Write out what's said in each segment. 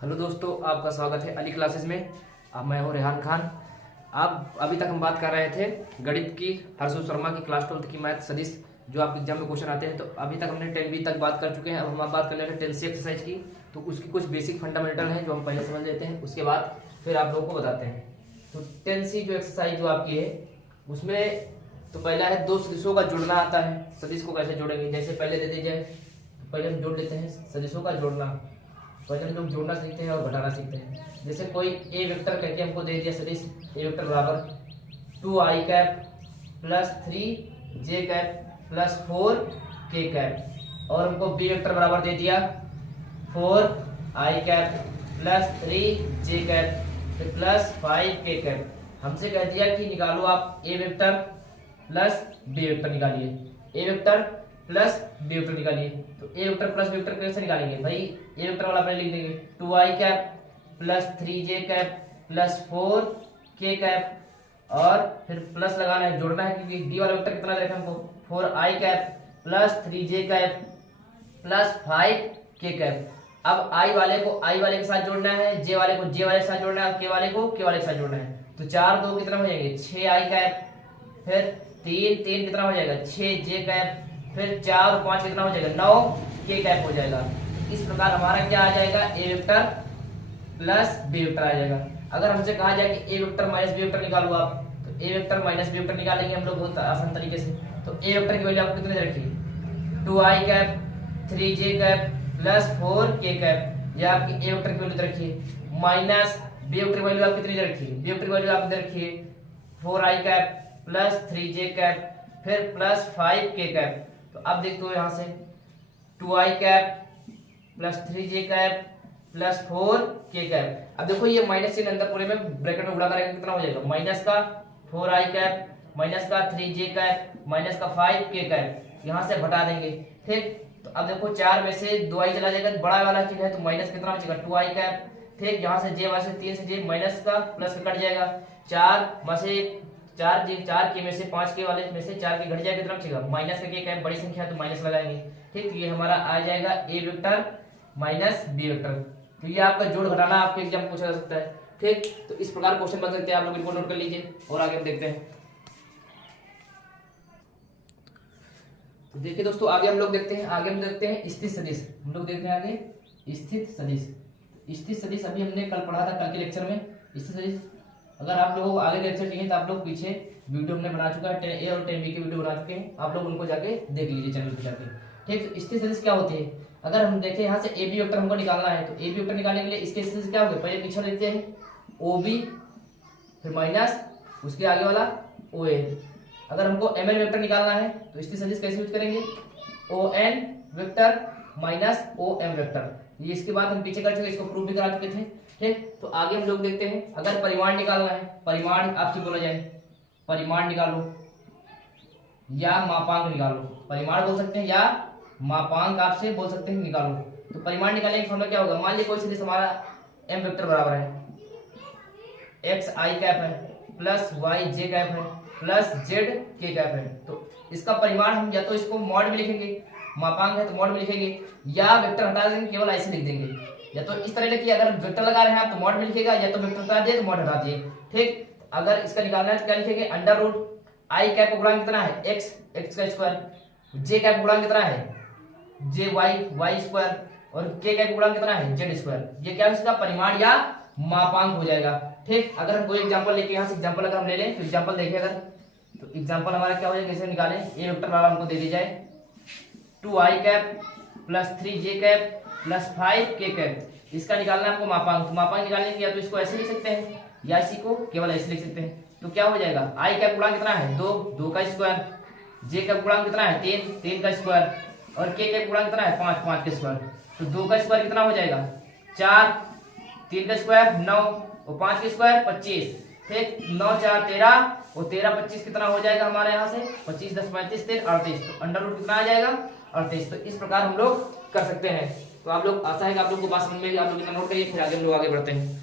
Hello दोस्तों, आपका स्वागत है अली क्लासेस में। अब मैं हूं रेहान खान। आप अभी तक हम बात कर रहे थे गणित की, हर्षु शर्मा की क्लास 12th की मैथ सदिश जो आपके एग्जाम में क्वेश्चन आते हैं। तो अभी तक हमने 10वीं तक बात कर चुके हैं। अब हम बात कर रहे हैं 10th एक्सरसाइज की। तो उसकी कुछ बेसिक फंडामेंटल हैं जो हम पहले समझ लेते हैं, उसके बाद फिर आप लोगों को बताते हैं। तो 10th जो एक्सरसाइज जो आपकी है उसमें तो पहला है दो सदिशों का जोड़ना आता है। सदिश को कैसे जोड़ेंगे, जैसे पहले दे दी जाए, पहले हम जोड़ लेते हैं सदिशों का जोड़ना। पहले हम लोग जोड़ना सीखते हैं और घटाना सीखते हैं। जैसे कोई ए वेक्टर कहके हमको दे दिया सदिश ए वेक्टर बराबर 2i cap plus 3j cap plus 4k cap, और हमको बी वेक्टर बराबर दे दिया 4i cap plus 3j cap plus 5k cap. हमसे कह दिया कि निकालो आप ए वेक्टर प्लस बी वेक्टर निकालिए, ए वेक्टर प्लस बी वेक्टर निकालिए। तो a vector plus b vector कैसे निकालेंगे भाई, ए वेक्टर वाला पहले लिख देंगे 2i cap plus 3j cap plus 4k cap, और फिर प्लस लगाना है, जोड़ना है, क्योंकि डी वाला वेक्टर कितना दे रखा है हमको 4i cap plus 3j cap plus 5k cap. अब i वाले को i वाले के साथ जोड़ना है, j वाले को j वाले के साथ जोड़ना है, k वाले को k वाले के साथ जोड़ना है। तो 4 2 कितना हो जाएंगे 6i कैप, फिर 3 3 कितना हो जाएगा 6j कैप, फिर 4 और 5 कितना हो जाएगा 9k कैप हो जाएगा। इस प्रकार हमारा क्या आ जाएगा a vector plus b vector आ जाएगा। अगर हमसे कहा जाए कि a vector minus B vector निकालो आप, तो a vector minus B vector निकालेंगे हम लोग बहुत आसान तरीके से। तो ए वेक्टर की वैल्यू आपको कितने दे रखी है 2i cap 3j cap plus 4k cap, यह आपकी ए वेक्टर की वैल्यू दे रखी है। माइनस बी वेक्टर की वैल्यू आप कितनी दे रखी है, बी वेक्टर की वैल्यू आप दे रखी है 4i cap plus 3j cap फिर प्लस 5k कैप। तो अब देखते हो यहाँ से 2i cap plus 3j cap plus 4k cap. अब देखो ये माइनस चिन्ह अंदर पूरे में ब्रैकेट में गुणा करेंगे कितना हो जाएगा, माइनस का 4i कैप माइनस का 3j कैप माइनस का 5k कैप, यहाँ से घटा देंगे। ठीक, तो अब देखो 4 में से 2i चला जाएगा, बड़ा वाला चिन्ह है तो माइनस कितना बचेगा 2i कैप। ठीक, यहाँ से j वाले से 3 से j माइनस का प्लस का कट जाएगा, 4 में से 4 के में से 5 के वाले में से 4 के घट जाएगा, कितना बचेगा माइनस का k कैप, बड़ी संख्या तो माइनस लगाएंगे। ठीक, तो ये हमारा आ जाएगा a vector minus B vector. तो ये आपका जोड़ घटाना आपके एग्जाम में पूछा जा सकता है। ठीक, तो इस प्रकार क्वेश्चन बन सकते हैं, आप लोग इनको नोट कर लीजिए और आगे हम देखते हैं। तो देखिए दोस्तों, आगे हम लोग देखते हैं स्थित सदिश। हम लोग देखते हैं आगे स्थित सदिश। स्थित सदिश अभी हमने कल पढ़ा था, कल के लेक्चर में स्थित सदिश। अगर आप लोगों को आगे लेक्चर चाहिए तो आप लोग पीछे वीडियो हमने बना चुका है, 10A और 10B की वीडियो बना चुके हैं, आप लोग उनको जाके देख लीजिए चैनल पे जाके। ठीक, तो स्थित सदिश क्या होती है, अगर हम देखें यहाँ से ए बी वेक्टर हमको निकालना है, तो ए बी वेक्टर निकालने के लिए इसके सदिश क्या होंगे, पहले पीछे देखते हैं OB, फिर माइनस उसके आगे वाला OA। अगर हमको MN वेक्टर निकालना है तो स्थित सदिश कैसे यूज करेंगे, ON vector minus OM vector. ये इसके बाद हम पीछे कर चुके, इसको प्रूव भी करा चुके थे। ठीक, तो आगे हम लोग देखते हैं, अगर परिमाण निकालना है, परिमाण आपसे बोला जाए परिमाण निकालो या मापांक निकालो, परिमाण बोल सकते हैं या मापांक आपसे बोल सकते हैं निकालो। तो परिमाण निकालने का फॉर्मूला क्या होगा, मान लीजिए कोई सदिश हमारा m वेक्टर बराबर है xi कैप है प्लस yj कैप है प्लस zk कैप है। तो इसका परिमाण हम या तो इसको मॉड में लिखेंगे, मापांक है तो मॉड में लिखेंगे, या वेक्टर हटा देंगे केवल ऐसे लिख देंगे। या तो इस तरह लिखिए, अगर वेक्टर लगा रहे हैं आप तो मॉड में लिखिएगा, या तो वेक्टर हटा दिए तो मॉड हटा दिए। ठीक, अगर इसका निकालना है तो क्या लिखेंगे, अंडर रूट i कैप का गुणांक कितना है x का स्क्वायर, j कैप गुणांक कितना है y स्क्वायर, और k कैप गुणांक कितना है z स्क्वायर। ये क्या है, इसका परिमाण या मापांक हो जाएगा। ठीक, अगर हम कोई एग्जांपल लेके यहाँ से एग्जांपल अगर हम ले लें तो एग्जांपल देखिए, अगर तो एग्जांपल हमारा क्या हो जाएगा, कैसे निकालें, ए वेक्टर वाला हमको दे दी जाए 2i cap plus 3j cap plus 5k cap, इसका निकालना है आपको मापांक। तो मापांक निकालने के या तो इसको ऐसे लिख सकते हैं या इसी को केवल ऐसे लिख सकते हैं। तो क्या हो जाएगा, i कैप गुणांक कितना है 2 का स्क्वायर, j कैप गुणांक कितना है 3 का स्क्वायर, और k कैप गुणांक कितना है 5 का स्क्वायर। तो 2 का स्क्वायर कितना हो जाएगा 4, 3 का स्क्वायर 9 और 5 का स्क्वायर 25। ठीक, 9 4 13 और 13 25 कितना हो जाएगा हमारे यहाँ से 25 10 35 13 38। तो अंडर रूट कितना आ जाएगा 38। तो इस प्रकार हम लोग कर सकते हैं। तो आप लोग, आशा है कि आप लोग को बात समझ में, आप लोग इतना नोट करिए, फिर आगे हम लोग आगे बढ़ते हैं।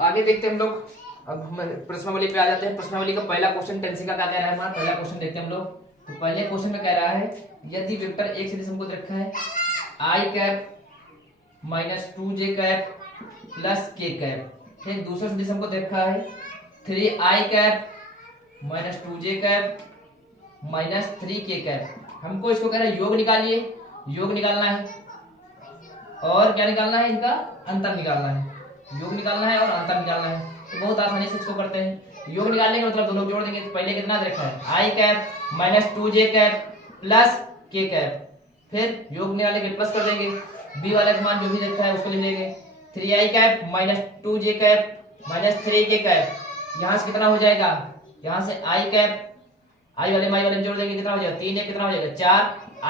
आगे देखते हैं हम लोग, अब हम प्रश्नावली पे आ जाते हैं। प्रश्नावली का पहला क्वेश्चन 10C का क्या कह रहा है हमारा, पहला क्वेश्चन देखते हैं हम लोग। तो पहले क्वेश्चन में कह रहा है, यदि वेक्टर एक सदिश हमको रखा है i cap minus 2j cap plus k cap. फिर दूसरा सदिश हमको देखा है 3i cap minus 2j cap minus 3k cap. हमको इसको कह रहा है योग निकालिए, योग निकालना है और क्या निकालना है, इनका अंतर निकालना है। योग निकालना है और अंतर निकालना है, तो बहुत आसानी से इसको करते हैं। योग निकालने का मतलब दोनों जोड़ देंगे। तो पहले कितना देखा है i cap minus 2j cap plus k cap. फिर योग निकालने के प्लस कर देंगे, b वाले का मान जो भी देखा है उसको लिख लेंगे 3i cap minus 2j cap minus 3k cap. यहाँ से कितना हो जाएगा, यहाँ से i कैप i वाले में जोड़ देंगे, कितना हो जाएगा 3 कितना हो जाएगा 4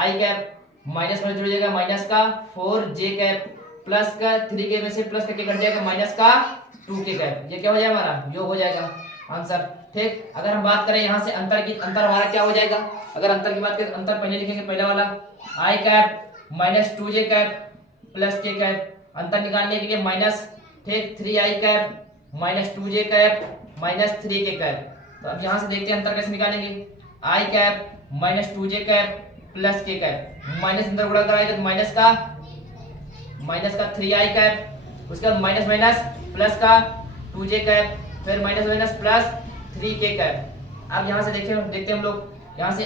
i कैप माइनस में जुड़ जाएगा माइनस का 4j कैप प्लस का 3k में से प्लस करके कट जाएगा माइनस का 2k कैप। ये क्या हो जाएगा, हमारा योग हो जाएगा आंसर। ठीक, अगर हम बात करें यहाँ से अंतर की, अंतर हमारा क्या हो जाएगा, अगर अंतर की बात करें अंतर पहले लिखेंगे, पहला वाला i cap minus 2j cap plus k cap. अंतर निकालने के लिए माइनस, ठीक 3i cap minus 2j cap minus 3k cap. तो अब यहाँ से देखते हैं अंतर कैसे निकालेंगे, i cap minus 2j cap plus k cap. Minus अंदर गुणा कराएंगे तो माइनस का 3i कैप, उसके बाद माइनस माइनस प्लस का 2j कैप, फिर minus minus plus 3k cap. अब यहाँ से देखते हैं हम लोग, यहाँ से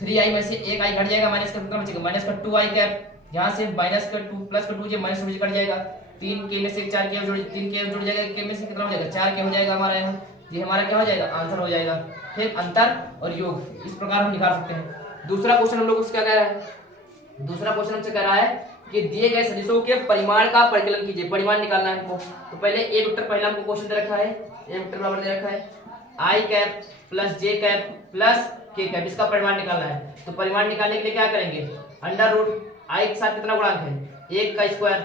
3i में से एक i घट जाएगा, माइनस का कितना बचेगा माइनस का 2i कैप। यहाँ से माइनस का 2 प्लस का 2j माइनस 2j कट जाएगा, 3k में से 4k जुड़ जाएगा, k में से कितना हो जाएगा 4k हो जाएगा हमारा यहाँ। ये हमारा क्या हो जाएगा, आंसर हो जाएगा। फिर अंतर और योग इस प्रकार हम निकाल सकते हैं। दूसरा क्वेश्चन हम लोग उसका कह रहा है, दूसरा क्वेश्चन हमसे कह रहा है कि दिए गए सदिशों के परिमाण का परिकलन कीजिए, परिमाण निकालना है हमको। तो पहले ए वेक्टर, पहला हमको क्वेश्चन दे रखा है ए वेक्टर बराबर दे रखा है i cap plus j cap plus k cap, इसका परिमाण निकालना है। तो परिमाण निकालने के लिए क्या करेंगे, अंडर रूट i के साथ कितना गुणांक है 1 का स्क्वायर,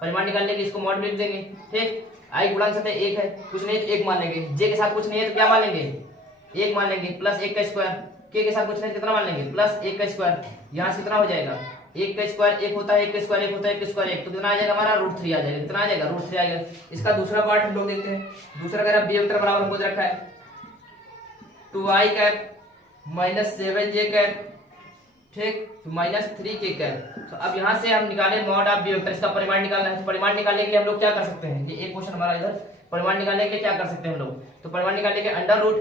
परिमाण निकालने के लिए इसको मॉड में लिख देंगे। ठीक, i गुणांक साथ 1 है, कुछ नहीं तो 1 मान लेंगे, j के साथ कुछ नहीं है तो क्या मान लेंगे 1 मान लेंगे, प्लस 1 का स्क्वायर, k के साथ कुछ नहीं कितना मान लेंगे प्लस 1 का स्क्वायर। यहाँ से कितना हो जाएगा 1 का स्क्वायर 1 होता है, 1 का स्क्वायर 1 होता है, 1 का स्क्वायर 1, तो कितना आ जाएगा हमारा √3 आ जाएगा। कितना आ जाएगा √3 आएगा। इसका दूसरा पार्ट हम लोग देखते हैं। दूसरा कह रहा है b वेक्टर बराबर हमको दे रखा है 2i cap minus 7j cap, ठीक माइनस 3k कैप। तो अब यहाँ से हम निकाले मॉड ऑफ b वेक्टर, इसका परिमाण निकालना है। तो परिमाण निकालने के लिए हम लोग क्या कर सकते हैं, ये एक क्वेश्चन हमारा इधर, परिमाण निकालने के लिए क्या कर सकते हैं हम लोग, तो परिमाण निकालने के अंडर रूट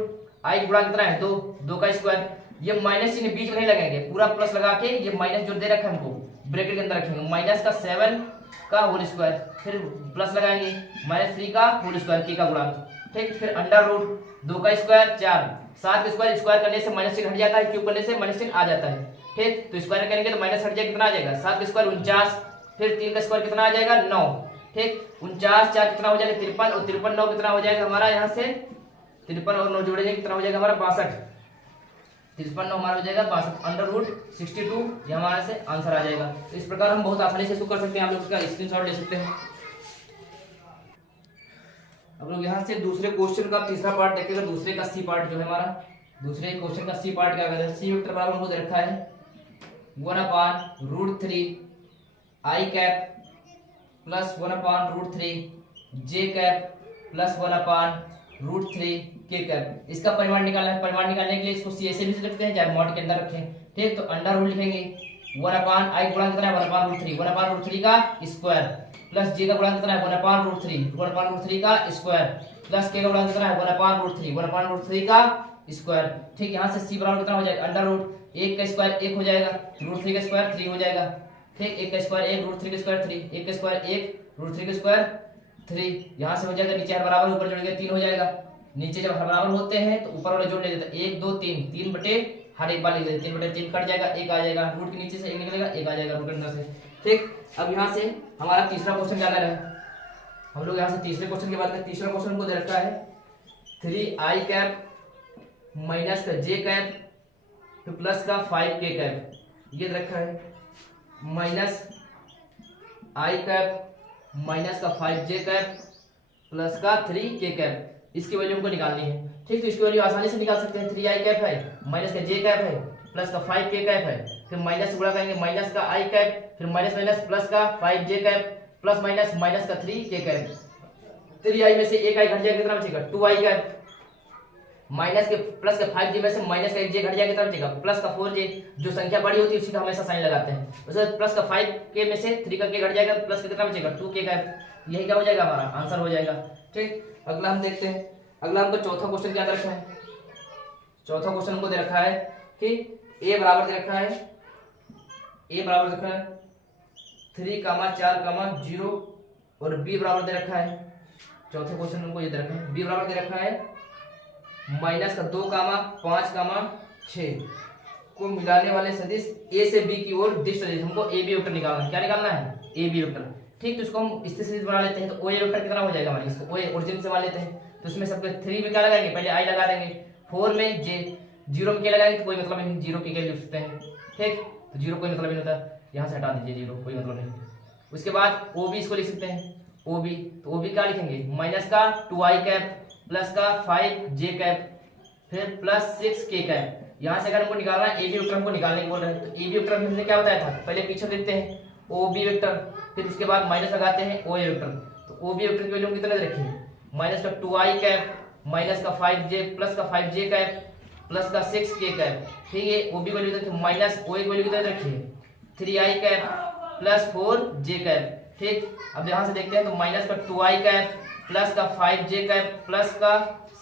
i गुणा कितना है 2 का स्क्वायर, ये माइनस चिन्ह बीच में नहीं लगाएंगे, पूरा प्लस लगा के ये माइनस जो दे रखा है हमको ब्रैकेट के अंदर रखेंगे, माइनस का 7 का होल स्क्वायर, फिर प्लस लगाएंगे माइनस 3 का होल स्क्वायर k का गुणांक। ठीक, फिर अंडर रूट 2 का स्क्वायर 4, 7 का स्क्वायर, स्क्वायर करने से माइनस चिन्ह हट जाता है, क्यूब करने से माइनस चिन्ह आ जाता है। ठीक, तो स्क्वायर करेंगे तो माइनस हट जाएगा, कितना आ जाएगा 7 का स्क्वायर 49, फिर 3 का स्क्वायर कितना आ जाएगा 9। ठीक, 49 4 कितना हो जाएगा 53, और 53 9 कितना हो जाएगा हमारा, यहाँ से 53 और 9 जोड़ेंगे कितना हो जाएगा हमारा 62, 53 9 हमारा हो जाएगा 62, अंडर रूट 62 ये हमारे से आंसर आ जाएगा। तो इस प्रकार हम बहुत आसानी से इसको कर सकते हैं, आप लोग इसका स्क्रीनशॉट ले सकते हैं। अब लोग यहाँ से दूसरे क्वेश्चन का तीसरा पार्ट देखेगा, दूसरे का सी पार्ट जो है हमारा, दूसरे क्वेश्चन का सी पार्ट क्या करें, सी वेक्टर बराबर हमको दे रखा है 1/√3 i cap plus 1/√3 j cap plus 1/√3 k cap. इसका परिमाण निकालना है। परिमाण निकालने के लिए इसको सी ऐसे भी लिखते हैं चाहे मॉड के अंदर रखें। ठीक, तो अंडर रूट लिखेंगे 1/i गुणा कितना है 1/√3, 1/√3 का स्क्वायर प्लस j का गुणा कितना है 1/√3 का स्क्वायर प्लस k का गुणा कितना है 1/√3 का स्क्वायर। ठीक, यहाँ से c बराबर कितना हो जाएगा अंडर रूट 1 का स्क्वायर 1 हो जाएगा, √3 का स्क्वायर 3 हो जाएगा। ठीक, 1 का स्क्वायर 1, √3 का स्क्वायर 3, 1 का स्क्वायर 1, √3 का स्क्वायर 3, यहाँ से हो जाएगा नीचे हर बराबर ऊपर जोड़ेंगे 3 हो जाएगा। नीचे जब हर बराबर होते हैं तो ऊपर वाले जोड़ ले देते हैं 1 2 3, 3 बटे हर एक बार लिख देते 3/3 कट जाएगा, 1 आ जाएगा, रूट के नीचे से 1 निकलेगा, 1 आ जाएगा रूट के अंदर से। ठीक, अब यहाँ से हमारा तीसरा क्वेश्चन क्या कर रहा है, हम लोग यहाँ से तीसरे क्वेश्चन की बात करें। तीसरा क्वेश्चन को दे रखा है 3i कैप माइनस का j कैप तो प्लस का 5k कैप, ये रखा है माइनस i कैप माइनस का 5j कैप प्लस का 3k कैप। इसकी वैल्यू हमको निकालनी है। ठीक, तो इसकी वैल्यू आसानी से निकाल सकते हैं। 3i कैप है माइनस का j कैप है प्लस का 5k कैप है, फिर माइनस गुणा करेंगे माइनस का i कैप, फिर माइनस माइनस प्लस का 5j cap plus minus minus का 3k कैप। 3i में से एक i घट जाएगा कितना बचेगा 2i कैप, माइनस के प्लस का 5j में से माइनस का 1j घट जाएगा कितना बचेगा, प्लस का 4j। जो संख्या बड़ी होती है उसी का हमेशा साइन लगाते हैं। उसके बाद प्लस का 5k में से 3 का k घट जाएगा, प्लस का कितना बचेगा 2k का। यही क्या हो जाएगा हमारा आंसर हो जाएगा। ठीक, अगला हम देखते हैं। अगला हमको चौथा क्वेश्चन क्या दे रखा है। चौथा क्वेश्चन हमको दे रखा है कि a बराबर दे रखा है, a बराबर दे रखा है 3,4,0 और b बराबर दे रखा है। चौथे क्वेश्चन हमको ये दे रखा है, b बराबर दे रखा है माइनस का 2,5,6 को मिलाने वाले सदिश a से b की ओर दिश सदिश। हमको a b वेक्टर निकालना है। क्या निकालना है, a b वेक्टर। ठीक, तो इसको हम स्थिर सदिश बना लेते हैं। तो o a वेक्टर कितना हो जाएगा हमारे, इसको o a ओरिजिन से मान लेते हैं। तो इसमें सबके 3 में क्या लगाएंगे, पहले i लगा देंगे, 4 में j, 0 में क्या लगाएंगे तो कोई मतलब नहीं, 0 के लिख सकते हैं। ठीक, तो 0 कोई मतलब नहीं होता, यहाँ से हटा दीजिए 0, कोई मतलब नहीं। उसके बाद o b इसको लिख सकते हैं, o b। तो o b क्या लिखेंगे, माइनस का 2i कैप प्लस का 5j कैप फिर प्लस 6k कैप। यहाँ से अगर हमको निकालना है a b वेक्टर, हमको निकालने को बोल रहे हैं। तो a b वेक्टर हमने क्या बताया था, पहले पीछे देखते हैं o b वेक्टर, फिर उसके बाद माइनस लगाते हैं o a वेक्टर। तो o b वेक्टर की वैल्यू कितने रखिए, माइनस का 2i कैप माइनस का 5j प्लस का 5j कैप प्लस का 6k कैप। ठीक है, o b वैल्यू देखिए माइनस o a की वैल्यू कितने रखिए 3i cap plus 4j cap. ठीक, अब यहाँ से देखते हैं तो माइनस का 2i कैप प्लस का 5j कैप प्लस का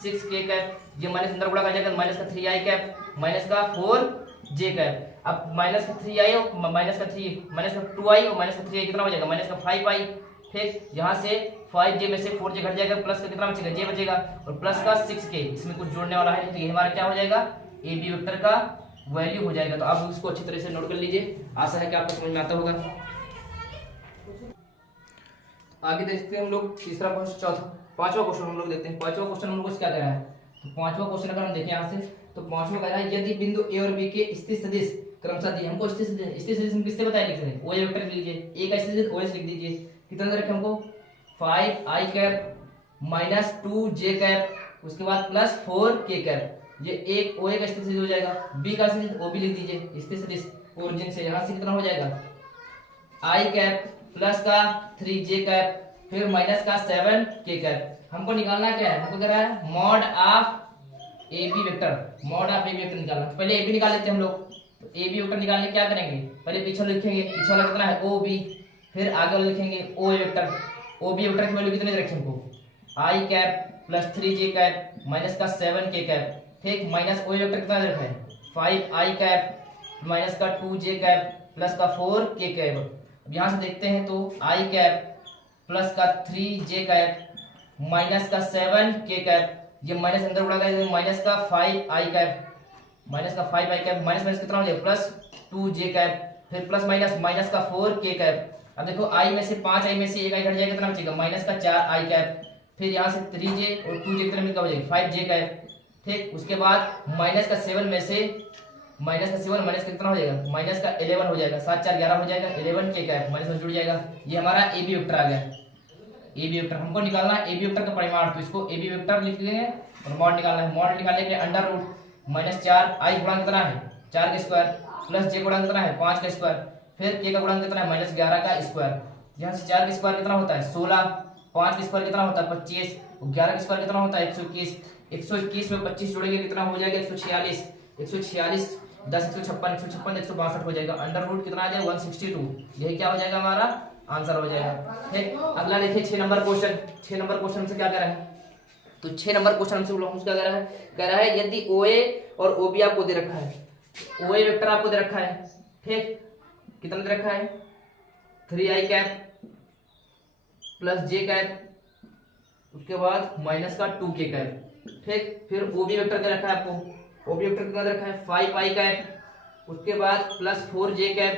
6k कैप। ये माइनस अंदर गुणा कर जाएगा, माइनस का 3i कैप माइनस का 4j कैप। अब माइनस का 3i और माइनस का 2i और माइनस का 3i कितना हो जाएगा, माइनस का 5i। ठीक, यहाँ से 5j में से 4j घट जाएगा, प्लस का कितना बचेगा, j बचेगा और प्लस का 6k। इसमें कुछ जोड़ने वाला है, तो ये हमारा क्या हो जाएगा, a b वेक्टर का वैल्यू हो जाएगा। तो आप इसको अच्छी तरह से नोट कर लीजिए, आशा है कि आपको समझ में आता होगा। आगे देखते हैं हम लोग तीसरा क्वेश्चन, चौथा पांचवा क्वेश्चन हम लोग देखते हैं। पांचवा क्वेश्चन हम लोग क्या कह रहा है, तो पांचवा क्वेश्चन अगर हम देखें यहाँ से, तो पांचवा कह रहा है यदि बिंदु a और b के स्थिर सदिश क्रमशः दिए। हमको स्थिर सदिश हम किससे बताया, लिख रहे हैं o a वेक्टर लिख लीजिए, a का स्थिर सदिश o s लिख दीजिए। कितना दे रखे हमको 5i cap minus 2j cap उसके बाद प्लस 4k कैप। ये एक o a का स्थिर सदिश हो जाएगा, b का स्थिर o b लिख दीजिए स्थिर सदिश ओरिजिन से। यहाँ से कितना हो जाएगा i कैप प्लस का 3j कैप फिर माइनस का 7k कैप। हमको निकालना क्या है, हमको कह रहा है mod of a b vector, mod of a b vector निकालना। तो पहले ए बी निकाल लेते हैं हम लोग। तो ए बी वेक्टर निकालने क्या करेंगे, पहले पीछे लिखेंगे, पीछे वाला कितना है ओ बी, फिर आगे वाला लिखेंगे ओ ए वेक्टर। ओ बी वेक्टर की वैल्यू कितनी रखें हमको i cap plus 3j cap minus का 7k कैप। ठीक, माइनस ओ ए वेक्टर कितना रखा है 5i कैप माइनस का 2j कैप प्लस का 4k कैप। अब यहाँ से देखते हैं तो i कैप प्लस का 3j कैप माइनस का 7k कैप। ये माइनस अंदर उड़ा गया, माइनस का 5i कैप माइनस का 5i कैप माइनस माइनस कितना हो जाएगा प्लस 2j कैप फिर प्लस माइनस माइनस का 4k कैप। अब देखो i में से 5i में से एक i घट जाएगा, कितना बचेगा माइनस का 4i कैप। फिर यहाँ से 3j और 2j कितना मिलकर हो जाएगा 5j कैप। ठीक, उसके बाद माइनस का 7 में से माइनस का 7 माइनस कितना हो जाएगा माइनस का 11 हो जाएगा, 7 4 11 हो जाएगा, 11k कैप माइनस में जुड़ जाएगा। ये हमारा ए बी वेक्टर आ गया। ए बी वेक्टर हमको निकालना है, ए बी वेक्टर का परिमाण, तो इसको ए बी वेक्टर लिख देंगे और मॉड निकालना है। मॉड निकालने के लिए अंडर रूट माइनस 4i गुणा कितना है 4 का स्क्वायर प्लस j गुणा कितना है 5 का स्क्वायर फिर k का गुणा कितना है माइनस 11 का स्क्वायर। यहाँ से 4 का स्क्वायर कितना होता है 16, 5 का स्क्वायर कितना होता है 25 और 11 का स्क्वायर कितना होता है 121। 121 में 25 जोड़ेंगे कितना हो जाएगा 146, 146 10 156 156 162 हो जाएगा। अंडर रूट कितना आ जाएगा 162। यही क्या हो जाएगा हमारा आंसर हो जाएगा। ठीक, अगला देखिए 6 नंबर क्वेश्चन। 6 नंबर क्वेश्चन हमसे क्या कह रहा है, तो 6 नंबर क्वेश्चन हमसे क्या कह रहा है यदि OA और OB आपको दे रखा है, OA वेक्टर आपको दे रखा है। ठीक, कितना दे रखा है 3i cap plus j cap उसके बाद माइनस का 2k कैप। ठीक, फिर OB वेक्टर दे रखा है आपको, OB वेक्टर कितना दे रखा है 5i कैप उसके बाद प्लस 4j कैप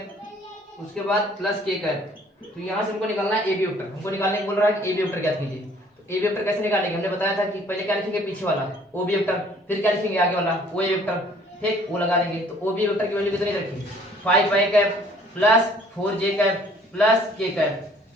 उसके बाद प्लस k कैप। तो यहाँ से हमको निकालना है ए बी वेक्टर। हमको निकालने को बोल रहा है कि ए बी वेक्टर क्या कीजिए। तो ए बी वेक्टर कैसे निकालेंगे, हमने बताया था कि पहले क्या लिखेंगे पीछे वाला ओ बी वेक्टर, फिर क्या लिखेंगे आगे वाला ओ ए वेक्टर। ठीक, वो लगा देंगे। तो ओ बी वेक्टर की वैल्यू कितनी रखी 5i cap plus 4j cap plus k cap.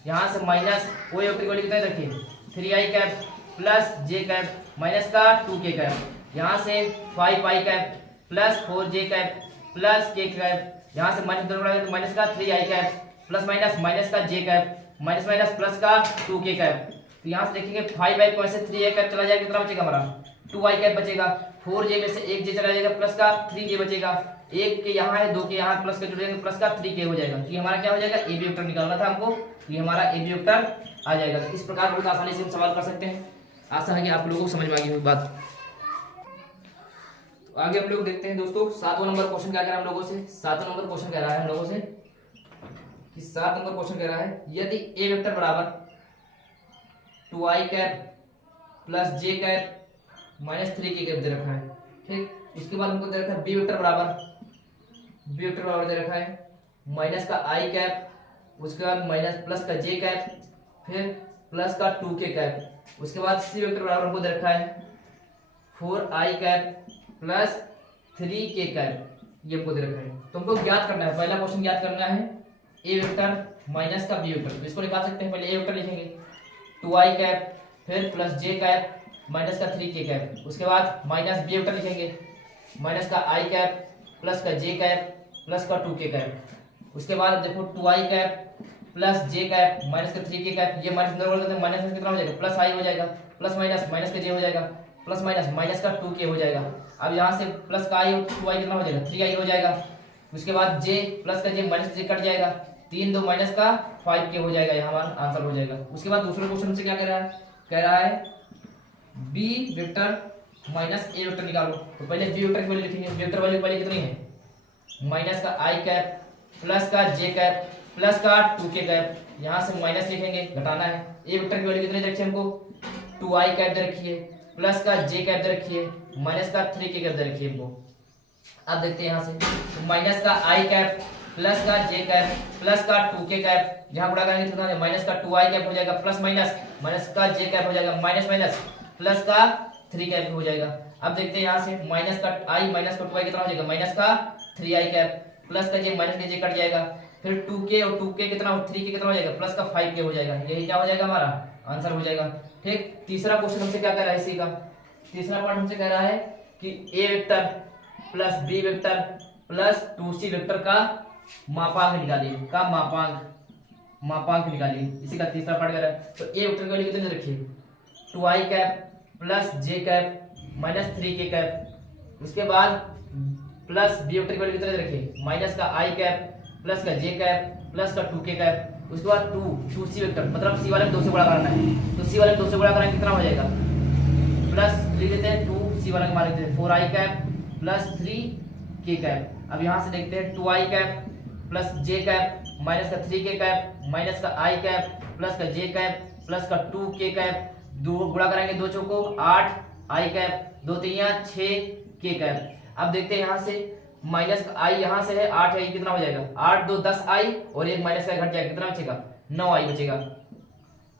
यहाँ से माइनस ओ ए वेक्टर की वैल्यू कितनी रखी 3i cap plus j cap minus का 2k कैप। यहाँ से 5i cap plus 4j cap plus k cap. यहाँ से माइनस का 3i कैप प्लस माइनस का j cap minus minus plus का 2k कैप। तो यहाँ से देखेंगे 5i से 3i कैप चला जाएगा, कितना बचेगा हमारा 2 आई कैप बचेगा। 4j में से 1j चला जाएगा, प्लस का 3j बचेगा। 1 के यहाँ है, 2 के यहाँ प्लस का जुड़ेंगे, प्लस का 3k हो जाएगा। ये हमारा क्या हो जाएगा, ए बी वेक्टर निकालना था हमको, ये हमारा ए बी वेक्टर आ जाएगा। इस प्रकार बहुत आसानी से हम सवाल कर सकते हैं। आशा है कि आप लोगों को समझ में आ गई होगी बात। तो आगे हम लोग देखते हैं दोस्तों 7वां नंबर क्वेश्चन क्या कह रहा है हम लोगों से। 7वां नंबर क्वेश्चन कह रहा है हम लोगों से कि 7 नंबर क्वेश्चन कह रहा है यदि ए वेक्टर बराबर 2i cap plus j cap minus 3k cap दे रखा है, ठीक। इसके बाद हमको दे रखा है बी वेक्टर बराबर दे रखा है माइनस का आई कैप, उसके बाद माइनस प्लस का जे कैप, फिर प्लस का 2k कैप। उसके बाद सी वेक्टर बराबर हमको दे रखा है 4i cap plus 3k cap, ये हमको दे रखा है। तो हमको ज्ञात करना है, पहला क्वेश्चन ज्ञात करना है ए वेक्टर माइनस का बी वेक्टर। इसको निकाल सकते हैं, पहले ए वेक्टर लिखेंगे 2i कैप, फिर प्लस जे कैप माइनस का 3k कैप। उसके बाद माइनस बी वेक्टर लिखेंगे माइनस का आई कैप प्लस का जे कैप प्लस का 2k कैप। उसके बाद देखो 2i cap plus j cap minus का 3k कैप, ये माइनस माइनस कितना हो जाएगा, प्लस आई हो जाएगा, प्लस माइनस माइनस का जे हो जाएगा, प्लस माइनस माइनस का 2k हो जाएगा। अब यहाँ से प्लस का आई 2i कितना हो जाएगा, 3i हो जाएगा। उसके बाद जे प्लस का जे माइनस जे कट जाएगा, 3 2 माइनस का 5k हो जाएगा, यहाँ हमारा आंसर हो जाएगा। उसके बाद दूसरे क्वेश्चन से क्या कह रहा है बी वेक्टर माइनस ए वेक्टर निकालो। तो पहले बी वेक्टर की वैल्यू लिखेंगे, वेक्टर वैल्यू पहले कितनी है, माइनस का आई कैप प्लस का जे कैप प्लस का 2k कैप, यहाँ से माइनस लिखेंगे, घटाना है। ए वेक्टर की वैल्यू कितनी रखी है हमको, 2i कैप दे रखी है, प्लस का जे कैप दे रखी है, माइनस का 3k कैप दे रखी है हमको। अब देखते हैं यहाँ से, तो माइनस का आई कैप प्लस का जे कैप प्लस का 2k कैप, जहाँ गुणा करेंगे तो माइनस का 2i कैप हो जाएगा, प्लस माइनस माइनस का जे कैप हो जाएगा, माइनस माइनस प्लस का 3 कैप हो जाएगा। अब देखते हैं यहाँ से माइनस का आई माइनस का 2i कितना हो जाएगा, माइनस का 3i कैप प्लस का जे माइनस का जे कट जाएगा, फिर 2k और 2k कितना 3k कितना हो जाएगा, प्लस का 5k हो जाएगा। यही क्या हो जाएगा, हमारा आंसर हो जाएगा, ठीक। तीसरा क्वेश्चन हमसे क्या कह रहा है इसी का, तीसरा पार्ट हमसे कह रहा है कि a vector plus b vector plus 2c vector का मापांक निकालिए, का मापांक निकालिए, इसी का तीसरा पार्ट कह रहा है। तो ए वेक्टर की वैल्यू कितनी रखिए, 2i cap plus j cap minus 3k cap. उसके बाद प्लस बी वेक्टर की वैल्यू कितनी रखिए, माइनस का आई कैप प्लस का जे कैप प्लस का 2k कैप। उसके बाद 2c वेक्टर मतलब सी वाले में 2 से गुणा करना है, तो सी वाले में 2 से गुणा कराएंगे कितना हो जाएगा, प्लस लिख देते हैं 2c वाला के मान लेते हैं 4i cap plus 3k cap. अब यहाँ से देखते हैं 2i cap plus j cap minus का 3k कैप माइनस का आई कैप प्लस का जे कैप प्लस का 2k कैप, दो गुणा कराएंगे 2 चौको 8 आई कैप 2 3 6k कैप। अब देखते हैं यहाँ से माइनस का आई यहाँ से है 8 है, कितना हो जाएगा 8 2 10 आई और एक माइनस का घट जाएगा, कितना बचेगा 9 आई बचेगा।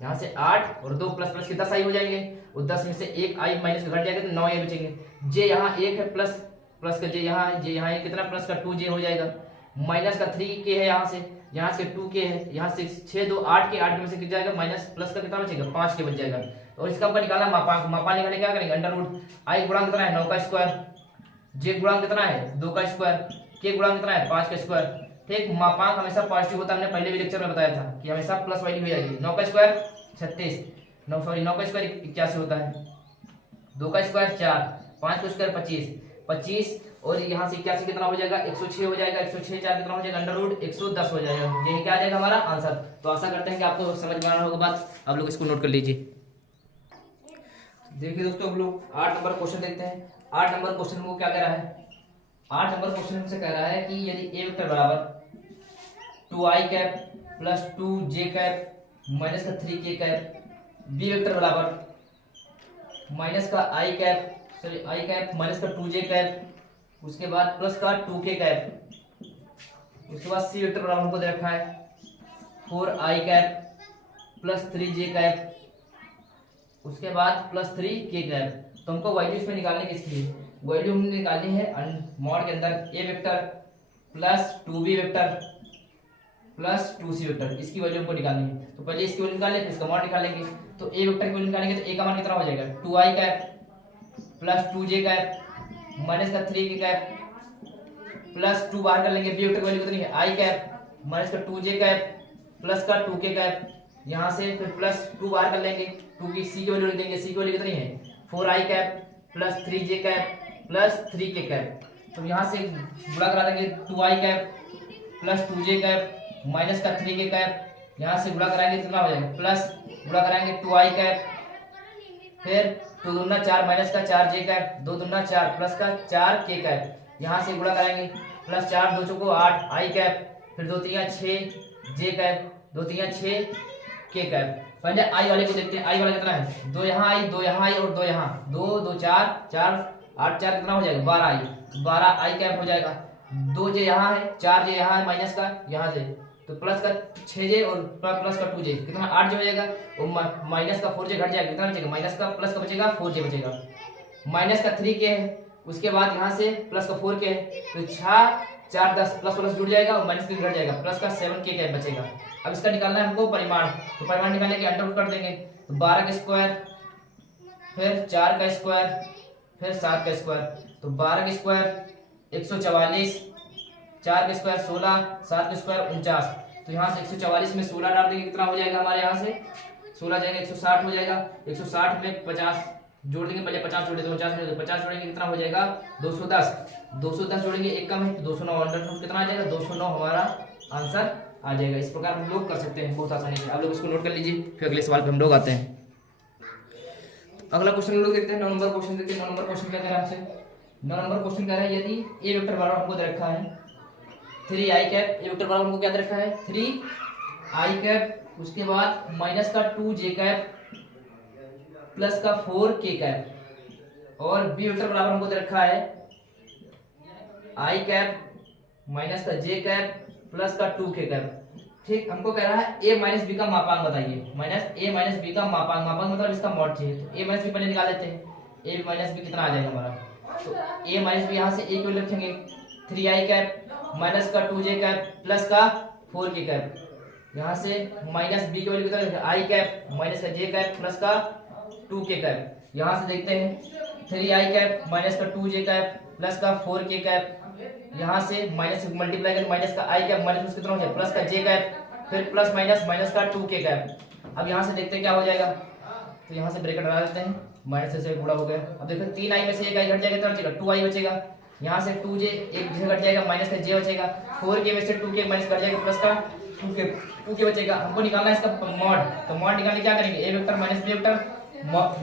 यहाँ से 8 और 2 प्लस प्लस के 10 आई हो जाएंगे, और 10 में से एक आई माइनस का घट जाएगा तो 9 आई बचेंगे। जे यहाँ 1 है प्लस का जे यहाँ कितना प्लस का 2j हो जाएगा, माइनस का 3k है यहाँ से 2k है, यहाँ से 6 2 8 के 8 में से कितना जाएगा माइनस प्लस का कितना बचेगा 5k बच जाएगा। और इसका हमको निकालना मापांक निकालने क्या करेंगे, अंडर रूट आई गुणा कितना है 9 का स्क्वायर, जे गुणा कितना है 2 का स्क्वायर, के गुणा कितना है 5 का स्क्वायर, ठीक। मापांक हमेशा पॉजिटिव होता है, हमने पहले भी लेक्चर में बताया था कि हमेशा प्लस वैल्यू हो जाएगी। 9 का स्क्वायर 36, 9 का स्क्वायर 81 होता है, 2 का स्क्वायर 4, 5 का स्क्वायर 25 और यहाँ से 81 कितना हो जाएगा 106 हो जाएगा, 106 4 कितना हो जाएगा अंडर रूट 110 हो जाएगा। यही क्या आ जाएगा हमारा आंसर। तो आशा करते हैं कि आपको समझ में आना होगा बात, आप लोग इसको नोट कर लीजिए। देखिए दोस्तों हम लोग 8 नंबर क्वेश्चन देखते हैं। 8 नंबर क्वेश्चन को क्या कह रहा है, 8 नंबर क्वेश्चन हमसे कह रहा है कि यदि ए वेक्टर बराबर 2i cap plus 2j cap minus का 3k कैप, बी वेक्टर बराबर माइनस का आई कैप माइनस का 2j कैप, उसके बाद प्लस का 2k कैप, उसके बाद सी वेक्टर बराबर हमको दे रखा है 4i cap plus 3j cap, उसके बाद प्लस 3k कैप। तो हमको वैल्यू इसमें निकालने किसकी है, वैल्यू हमने निकालनी है मॉड के अंदर a vector plus 2b vector plus 2c vector, इसकी वैल्यू हमको निकालनी है। तो पहले इसकी वैल्यू निकालें फिर इसका मॉड निकालेंगे। तो ए वेक्टर की वैल्यू निकालेंगे तो ए का मान कितना हो जाएगा 2i cap plus 2j cap minus का 3k कैप प्लस 2 बाहर कर लेंगे, बी वेक्टर की वैल्यू कितनी है आई कैप माइनस का 2j कैप प्लस का 2k कैप, यहाँ से फिर प्लस 2 बाहर कर लेंगे, 2 की सी की वैल्यू लिख देंगे, सी की वैल्यू कितनी है 4i cap plus 3j cap plus 3k cap. तो यहाँ से गुणा करा देंगे 2i cap plus 2j cap minus का 3k कैप। यहाँ से गुणा कराएंगे कितना हो जाएगा प्लस गुणा कराएंगे 2i कैप, फिर 2 दूना 4 माइनस का 4j कैप, 2 दूना 4 प्लस का 4k कैप। यहाँ से गुणा कराएंगे प्लस 4 2 चौको 8 i कैप, फिर 2 3 6 j कैप, 2 3 6 k कैप। पहले i वाले को देखते हैं, i वाला कितना है 2 यहाँ i 2 यहाँ i और 2 यहाँ 2 2 4 4 8 4 कितना हो जाएगा 12i, 12i कैप हो जाएगा। 2j यहाँ है 4j यहाँ है माइनस का यहाँ से, तो प्लस का 6j और प्लस का 2j कितना 8j हो जाएगा, और माइनस का 4j घट जाएगा, कितना बचेगा माइनस का प्लस का बचेगा 4j बचेगा। माइनस का 3k है, उसके बाद यहाँ से प्लस का 4k है, तो 6 4 10 प्लस प्लस जुड़ जाएगा और माइनस 3 घट जाएगा, प्लस का 7k कैप बचेगा। अब इसका निकालना है हमको परिमाण, तो परिमाण निकालने के अंडर रूट कर देंगे, तो 12 का स्क्वायर फिर 4 का स्क्वायर फिर 7 का स्क्वायर, तो 12 का स्क्वायर 144, 4 का स्क्वायर 16, 7 का स्क्वायर 49। तो यहाँ से 144 में 16 डाल देंगे, कितना हो जाएगा हमारे यहाँ से 16 जाएगा 160 हो जाएगा। 160 में 50 जोड़ देंगे, पहले 50 जोड़े तो 50 जोड़ेंगे कितना हो जाएगा 210, 210 जोड़ेंगे एक कम है तो 209 अंडर रूट कितना आ जाएगा 209 हमारा आंसर आ जाएगा। इस प्रकार हम लोग कर सकते हैं बहुत आसानी से। आप लोग इसको नोट कर लीजिए, फिर अगले सवाल पे हम लोग आते हैं। अगला क्वेश्चन हम लोग देखते हैं 9 नंबर क्वेश्चन देखते हैं। 9 नंबर क्वेश्चन क्या कह रहा है हमसे, 9 नंबर क्वेश्चन कह रहा है यदि ए वेक्टर बराबर हमको दे रखा है 3i कैप, ए वेक्टर बराबर हमको क्या दे रखा है 3i कैप, उसके बाद माइनस का 2j कैप प्लस का 4k कैप, और बी वेक्टर बराबर हमको दे रखा है i कैप माइनस का j कैप प्लस का 2k कैप। ठीक, हमको कह रहा है a माइनस बी का मापांक बताइए, a माइनस बी का मापांक, मापांक मतलब इसका मॉड चाहिए, तो a माइनस बी पहले निकाल लेते हैं। a माइनस बी कितना आ जाएगा हमारा, तो a माइनस बी यहाँ से a क्यों लिखेंगे 3i कैप माइनस का 2j कैप प्लस का 4k कैप, यहाँ से माइनस बी की वैल्यू कितना i कैप माइनस का j कैप प्लस का 2k कैप। यहाँ से देखते हैं 3i कैप माइनस का 2j कैप प्लस का 4k कैप, यहाँ से माइनस मल्टीप्लाई करके माइनस का i कैप माइनस कितना हो जाएगा प्लस का j कैप, फिर प्लस माइनस का 2k कैप। अब यहाँ से देखते हैं क्या हो जाएगा, तो यहाँ से ब्रैकेट लगा देते हैं, माइनस से गुणा हो गया। अब देखो 3i में से एक i घट जाएगा तो बचेगा 2i बचेगा, यहाँ से 2j एक j घट जाएगा माइनस का j बचेगा, 4k में से 2k माइनस घट जाएगा प्लस का 2k बचेगा। हमको निकालना है इसका मॉड, तो मॉड निकालने क्या करेंगे a vector minus b vector,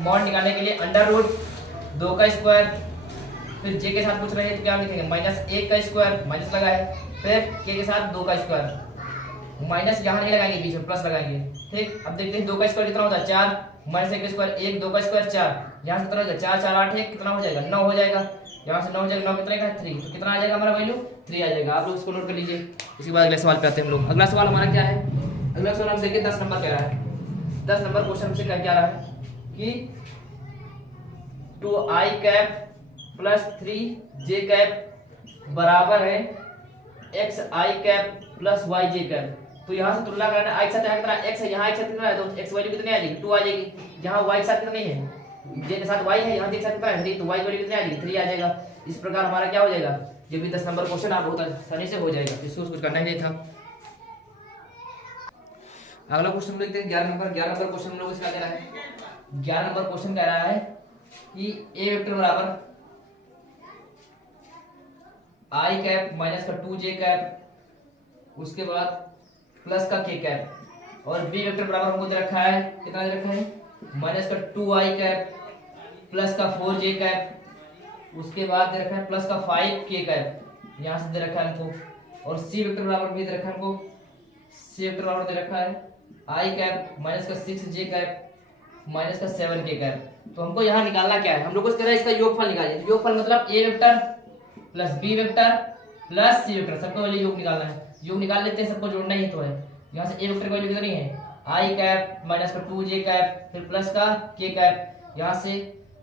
mod निकालने के लिए अंडर रूट 2 का स्क्वायर, फिर j के साथ पूछ रहे हैं तो क्या लिखेंगे माइनस 1 का स्क्वायर माइनस लगा है, फिर k के साथ 2 का स्क्वायर, माइनस यहाँ नहीं लगाएंगे बीच में प्लस लगाएंगे। ठीक, अब देखते हैं 2 का स्क्वायर कितना होता है 4 माइनस 1 का स्क्वायर 1, 2 का स्क्वायर 4, यहाँ से कितना हो जाएगा 4 4 8 1 कितना हो जाएगा 9 हो जाएगा, यहाँ से 9 हो जाएगा 9 कितने का 3, तो कितना आ जाएगा हमारा वैल्यू 3 आ जाएगा। आप लोग इसको नोट कर लीजिए। इसके बाद अगले सवाल पे आते हैं हम लोग। अगला सवाल हमारा क्या है, अगला सवाल हम देखिए 10 नंबर कह रहा है, 10 नंबर क्वेश्चन हमसे क्या रहा है कि 2i cap plus 3j cap बराबर है xi cap plus yj cap. तो यहाँ से तुलना करना है, i के साथ यहाँ कितना x है, यहाँ x के साथ कितना है, तो x वैल्यू कितनी आ जाएगी 2 आ जाएगी, जहाँ y के साथ कितनी है j के साथ y है, यहाँ j के साथ कितना है 3, तो y वैल्यू कितनी आ जाएगी 3 आ जाएगा। इस प्रकार हमारा क्या हो जाएगा, ये भी 10 नंबर क्वेश्चन आप बहुत आसानी से हो जाएगा, इसको कुछ करना ही नहीं था। अगला क्वेश्चन हम देखते हैं 11 नंबर क्वेश्चन हम लोग इसका कह रहा है, 11 नंबर क्वेश्चन कह रहा है कि a वेक्टर बराबर i कैप माइनस का 2j कैप, उसके बाद प्लस का k कैप, और b वेक्टर बराबर हमको दे रखा है कितना दे रखा है माइनस का 2i कैप प्लस का 4j कैप, उसके बाद दे रखा है प्लस का 5k कैप, यहाँ से दे रखा है हमको, और c वेक्टर बराबर भी दे रखा है हमको, c वेक्टर बराबर दे रखा है i कैप माइनस का 6j कैप माइनस का 7k कैप। तो हमको यहाँ निकालना क्या है, हम लोग को कह रहा है इसका योगफल निकालिए। योगफल मतलब a vector plus b vector plus c vector, सबको वाले योग निकालना है। योग निकाल लेते हैं, सबको जोड़ना ही तो है। यहाँ से a वेक्टर की वैल्यू कितनी है i कैप माइनस का 2j कैप फिर प्लस का k कैप, यहाँ से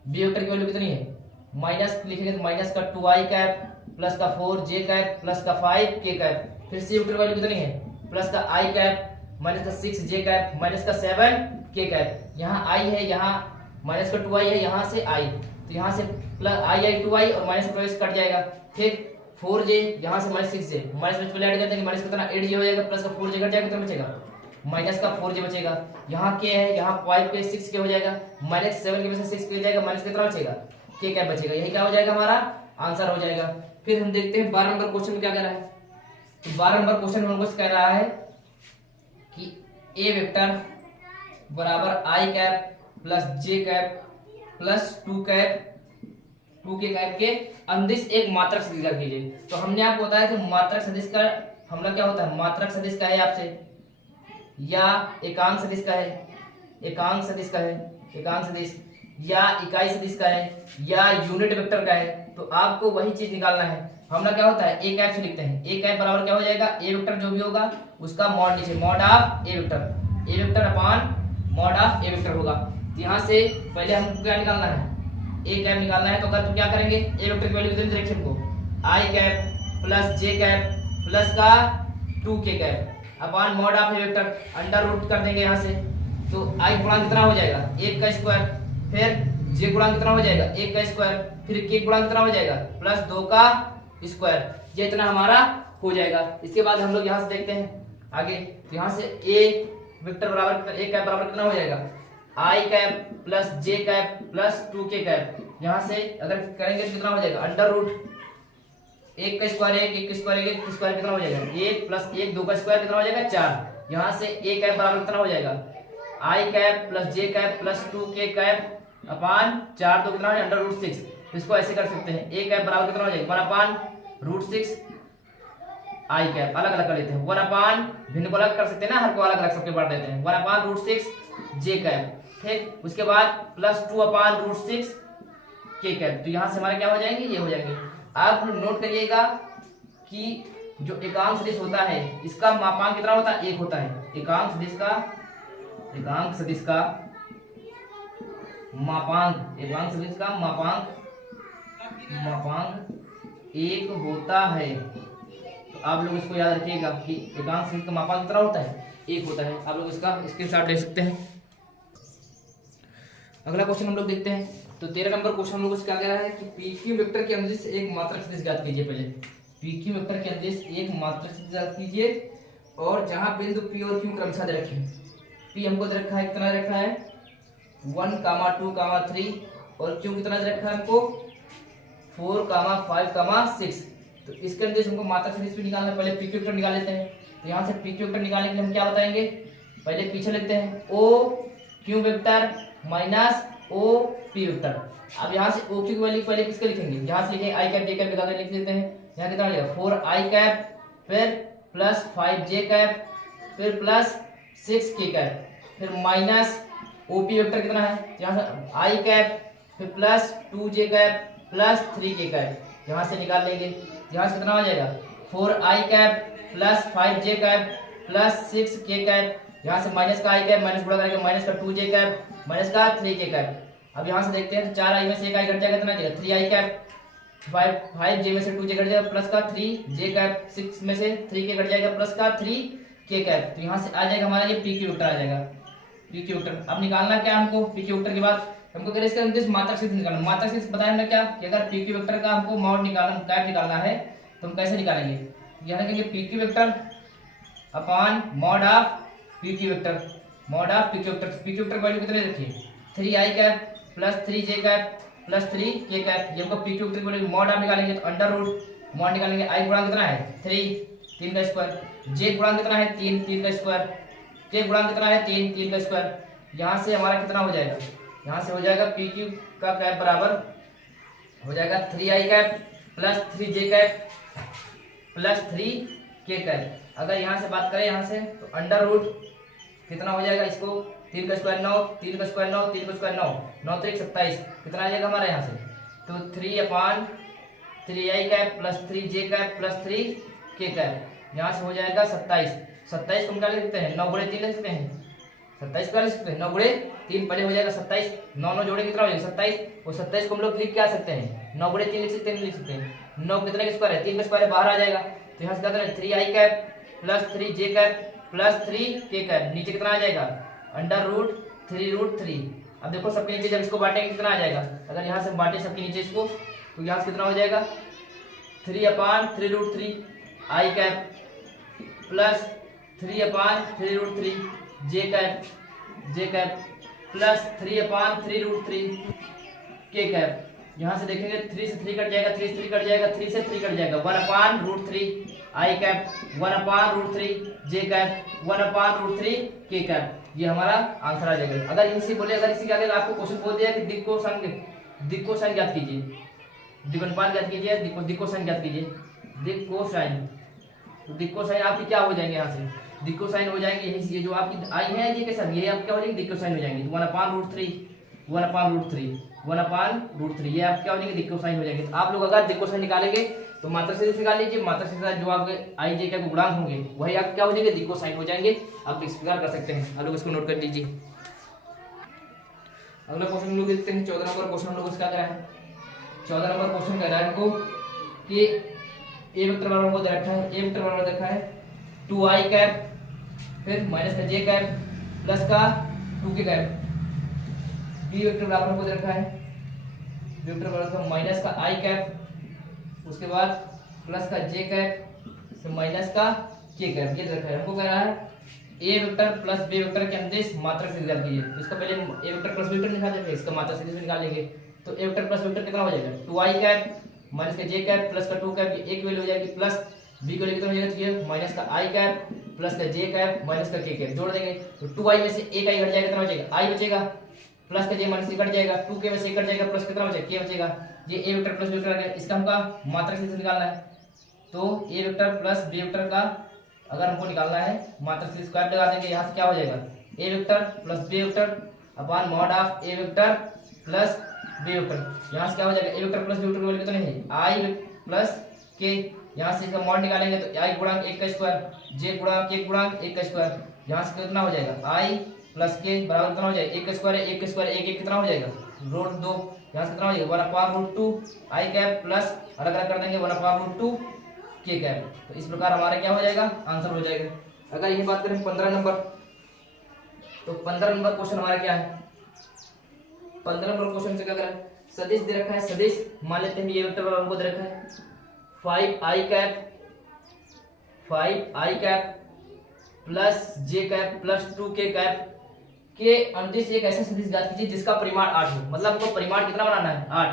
b वेक्टर की वैल्यू कितनी है माइनस लिखेंगे तो माइनस का 2i कैप प्लस का 4j कैप प्लस का 5k कैप, फिर c वेक्टर की वैल्यू कितनी है प्लस का i कैप माइनस का 6j कैप माइनस का 7k कैप। यहाँ i है, यहाँ माइनस का 2i है, यहाँ से i, तो यहाँ से प्लस i 2i और माइनस का कट जाएगा। ठीक, 4j यहाँ से माइनस 6j माइनस में पहले ऐड करते हैं, माइनस कितना 8j हो जाएगा, प्लस का 4j कट जाएगा, कितना बचेगा माइनस का 4j बचेगा। यहाँ k है, यहाँ 5k 6k हो जाएगा, माइनस 7k में से 6k हो जाएगा, माइनस कितना बचेगा के कैप बचेगा। यही क्या हो जाएगा हमारा आंसर हो जाएगा। फिर हम देखते हैं 12 नंबर क्वेश्चन में क्या कह रहा है। तो 12 नंबर क्वेश्चन में हमको कह रहा है कि ए वेक्टर बराबर आई cap plus j cap plus 2 k cap के अंदिश एक मात्रक सदिश ज्ञात कीजिए। तो हमने आपको बताया कि मात्रक सदिश का हमला क्या होता है, मात्रक सदिश का है आपसे या एकांक सदिश का है, एकांक सदिश का है, एकांक सदिश या इकाई सदिश का है या यूनिट वेक्टर का है। तो आपको वही चीज निकालना है। हमला क्या होता है, ए कैप से लिखते हैं। ए कैप बराबर क्या हो जाएगा, ए वेक्टर जो भी होगा उसका मॉड नीचे, mod of a vector, A vector upon mod of a vector होगा। यहाँ से पहले हमको क्या निकालना है, ए कैप निकालना है। तो अगर तो क्या करेंगे, ए वेक्टर की वैल्यू डायरेक्शन को i cap plus j cap plus का 2 k cap upon mod of a vector, under root कर देंगे यहाँ से। तो आई गुणा कितना हो जाएगा, 1 का स्क्वायर, फिर जे गुणा कितना हो जाएगा 1 का स्क्वायर, फिर के गुणा कितना हो जाएगा प्लस 2 का स्क्वायर। ये इतना हमारा हो जाएगा। इसके बाद हम लोग यहाँ से देखते हैं आगे। तो यहाँ से ए वेक्टर बराबर ए कैप बराबर कितना हो जाएगा, आई cap plus j cap plus 2 k cap. यहाँ से अगर करेंगे तो कितना हो जाएगा, अंडर रूट 1 का स्क्वायर 1 का स्क्वायर 1 का स्क्वायर कितना हो जाएगा 1 प्लस 1 2 का स्क्वायर कितना हो जाएगा 4। यहाँ से ए कैप बराबर कितना हो जाएगा, आई cap plus j cap plus 2 k cap अपान 4 तो कितना हो जाएगा अंडर रूट 6। तो इसको ऐसे कर सकते हैं, ए कैप बराबर कितना हो जाएगा 1 अपान रूट 6 आई कैप, अलग अलग कर लेते हैं 1 अपान भिन्न को अलग कर सकते हैं ना, हर को अलग अलग सबके बांट देते हैं 1 अपान रूट 6 जे कैप। ठीक, उसके बाद प्लस 2 अपान रूट 6 के कैप। तो यहाँ से हमारे क्या हो जाएंगे, ये हो जाएंगे। आप नोट करिएगा कि जो एकांक सदिश होता है इसका मापांक कितना होता है, 1 होता है। एकांक सदिश का मापांक, एकांक सदिश का मापांक 1 होता है। तो आप लोग इसको याद रखिएगा कि एकांक सदिश का मापांक कितना होता है, 1 होता है। आप लोग इसका स्क्रीनशॉट ले सकते हैं। अगला क्वेश्चन हम लोग देखते हैं। तो 13 नंबर क्वेश्चन हम लोग क्या कह रहा है कि पी क्यू वेक्टर के अंदिश एक मात्रक सदिश ज्ञात कीजिए। पहले पी क्यू वेक्टर के अंदिश एक मात्रक सदिश ज्ञात कीजिए और जहां बिंदु पी और क्यू क्रमशः दे रखे। पी हमको दे रखा है, कितना दे रखा है 1, 2, 3 और क्यू कितना दे रखा है हमको 4, 5, 6। तो इसके अंदिश हमको मात्रक सदिश भी निकालना है। पहले पी क्यू वेक्टर निकाल लेते हैं। तो यहाँ से पी क्यू वेक्टर निकालने के लिए हम क्या बताएंगे, पहले पीछे लिखते हैं o q vector minus o p vector. अब यहाँ से ओ क्यू की वैल्यू पहले किसके लिखेंगे, यहाँ से लिखेंगे आई कैप जे कैप के दादा लिख देते हैं। यहाँ कितना हो जाएगा 4 आई कैप फिर प्लस 5 जे कैप फिर प्लस 6 के कैप फिर माइनस ओ पी वेक्टर कितना है, यहाँ से आई कैप फिर प्लस 2 जे कैप प्लस 3 के कैप। यहाँ से निकाल लेंगे, यहाँ से कितना हो जाएगा 4 आई कैप प्लस 5 जे कैप प्लस 6 के कैप। यहाँ से माइनस का आई कैप माइनस गुणा करेंगे माइनस का 2 जे कैप माइनस का 3 के कैप। अब यहाँ से देखते हैं 4 आई में से 1 आई घट जाएगा, कितना जाएगा 3 आई कैप 5 जे में से 2 जे घट जाएगा प्लस का 3 जे कैप 6 में से 3 के घट जाएगा प्लस का 3 के कैप। तो यहाँ से आ जाएगा हमारा ये पी क्यू वेक्टर आ जाएगा, पी क्यू वेक्टर। अब निकालना क्या हमको, पी क्यू वेक्टर के बाद हमको अगर इसका अंदिश मात्रक सदिश निकालना। मात्रक सदिश बताया क्या कि अगर पी क्यू वेक्टर का हमको मॉड निकालना कैप निकालना है तो हम कैसे निकालेंगे, यहाँ लिखेंगे P Q vector upon mod of P Q vector, mod of P Q vector. P Q vector value कितने रखिए 3 आई कैप प्लस 3 जे कैप प्लस 3 के कैप। ये हमको पी क्यू वेक्टर की मॉड ऑफ निकालेंगे तो अंडर रूट मॉड निकालेंगे। आई गुणा कितना है 3 का स्क्वायर, जे गुणा कितना है 3 का स्क्वायर, के गुणा कितना है 3 का स्क्वायर। यहाँ से हमारा कितना हो जाएगा, यहाँ से हो जाएगा पी क्यू का कैप बराबर हो जाएगा 3 आई कैप प्लस 3 जे कैप प्लस 3 के कैप। अगर यहाँ से बात करें यहाँ से तो अंडर रूट कितना हो जाएगा, इसको 3 का स्क्वायर 9, 3 का स्क्वायर 9, 3 का स्क्वायर 9, 9 3 27 कितना आ जाएगा हमारा यहाँ से। तो 3 अपान 3 आई कैप प्लस 3 जे कैप प्लस 3 के कैप। यहाँ से हो जाएगा 27। 27 को हम क्या लिख सकते हैं 9 गुणे 3 लिख सकते हैं, 27 का लिख सकते हैं 9 गुणे 3 पहले हो जाएगा 27, 9 9 जोड़े कितना हो जाएगा 27 और 27 को हम लोग लिख क्या सकते हैं 9 गुणे 3 लिख सकते हैं, लिख सकते हैं 9 कितने का स्क्वायर है 3 का स्क्वायर है बाहर आ जाएगा। तो यहाँ से क्या 3 आई कैप प्लस 3 जे कैप प्लस 3 के कैप, नीचे कितना आ जाएगा अंडर रूट 3 अब देखो सबके नीचे जब इसको बांटेंगे कितना आ जाएगा, अगर यहाँ से बांटे सबके नीचे इसको तो यहाँ से कितना हो जाएगा 3 अपान 3 आई कैप प्लस 3 अपान 3 जे कैप प्लस 3 अपान 3 के कैप। यहाँ से देखेंगे 3 से 3 कट जाएगा, 3 से 3 कट जाएगा, 3 से 3 कट जाएगा, 1/√3 आई कैप, 1/√3 जे कैप, 1/√3 के कैप। ये हमारा आंसर आ जाएगा। अगर इनसे बोले, अगर इसी के आगे आपको क्वेश्चन बोल दिया कि दिक् कोसाइन ज्ञात कीजिए, दिक्वनपात ज्ञात कीजिए, दिक् कोसाइन ज्ञात कीजिए, दिक् कोसाइन, तो दिक् कोसाइन आपकी क्या हो जाएंगे, यहाँ से दिक् कोसाइन हो जाएंगे, यही ये जो आपकी आई है ये कैसा, ये आप क्या हो जाएंगे, दिक् कोसाइन हो जाएंगे। 1/√3 ये आप क्या हो जाएंगे, दिक् कोसाइन हो जाएंगे। तो आप लोग अगर दिक् कोसाइन निकालेंगे तो मात्रा से निकाल लीजिए, मात्रा से जो आपके आई जे के गुणांक होंगे वही आप क्या हो जाएंगे, दिक् कोसाइन हो जाएंगे। आप इस प्रकार कर सकते हैं। आप लोग इसको नोट कर लीजिए। अगला क्वेश्चन हम लोग देखते हैं 14 नंबर क्वेश्चन हम लोग इसका क्या है। 14 नंबर क्वेश्चन कह रहा है हमको कि ए वेक्टर बराबर हमको दे रखा है, ए वेक्टर बराबर देखा है 2i कैप, फिर माइनस का j कैप प्लस का 2k कैप। बी वेक्टर बराबर हमको दे रखा है, वेक्टर बराबर माइनस का i कैप, उसके बाद प्लस का j कैप, फिर माइनस का k कैप। ये दे रखा है हमको, कह रहा है a vector plus b vector के अंदिश मात्रक से निकाल कीजिए। तो इसका पहले ए वेक्टर प्लस बी वेक्टर निकाल देंगे, इसका मात्रक से निकाल लेंगे। तो ए वेक्टर प्लस वेक्टर कितना हो जाएगा, 2i कैप माइनस का j कैप प्लस का 2 कैप, ये एक वैल्यू हो जाएगी, प्लस b को कितना हो जाएगा, तो ये माइनस का i कैप प्लस का j कैप माइनस का k कैप जोड़ देंगे। तो 2i में से एक i घट जाएगा, कितना हो जाएगा, i बचेगा, प्लस का j माइनस c कट जाएगा, 2k में से एक कट जाएगा, प्लस कितना हो जाएगा, k बचेगा। ये ए वेक्टर प्लस वेक्टर आ गया, इसका हमका मात्रक से निकालना है। तो a vector plus b vector का अगर हमको निकालना है मात्रक से स्क्वायर लगा देंगे, यहाँ से क्या हो जाएगा, a vector plus b vector upon mod of a vector plus b vector. यहाँ से क्या हो जाएगा, a vector plus b vector की वैल्यू कितना है, आई प्लस के। यहाँ से इसका मॉड निकालेंगे तो आई गुणांक 1 का स्क्वायर, जे गुणांक 1 गुणांक 1 का स्क्वायर। यहाँ से कितना हो जाएगा, आई प्लस के बराबर कितना हो जाएगा, 1 का स्क्वायर है, 1 का स्क्वायर 1 1 कितना हो जाएगा, √2। यहाँ से कितना हो जाएगा, 1/√2 आई कैप प्लस अलग अलग कर देंगे 1/√2 के कैप। तो इस प्रकार हमारा क्या हो जाएगा, आंसर हो जाएगा। अगर ये बात करें 15 नंबर, तो 15 नंबर क्वेश्चन हमारा क्या है, 15 नंबर क्वेश्चन से क्या कर रहा है, सदिश दे रखा है, सदिश मान लेते हैं ये वेक्टर हमको दे रखा है 5i cap plus j cap plus 2k cap के अंदिश एक ऐसा सदिश ज्ञात कीजिए जिसका परिमाण 8 हो। मतलब हमको परिमाण कितना बनाना है, 8।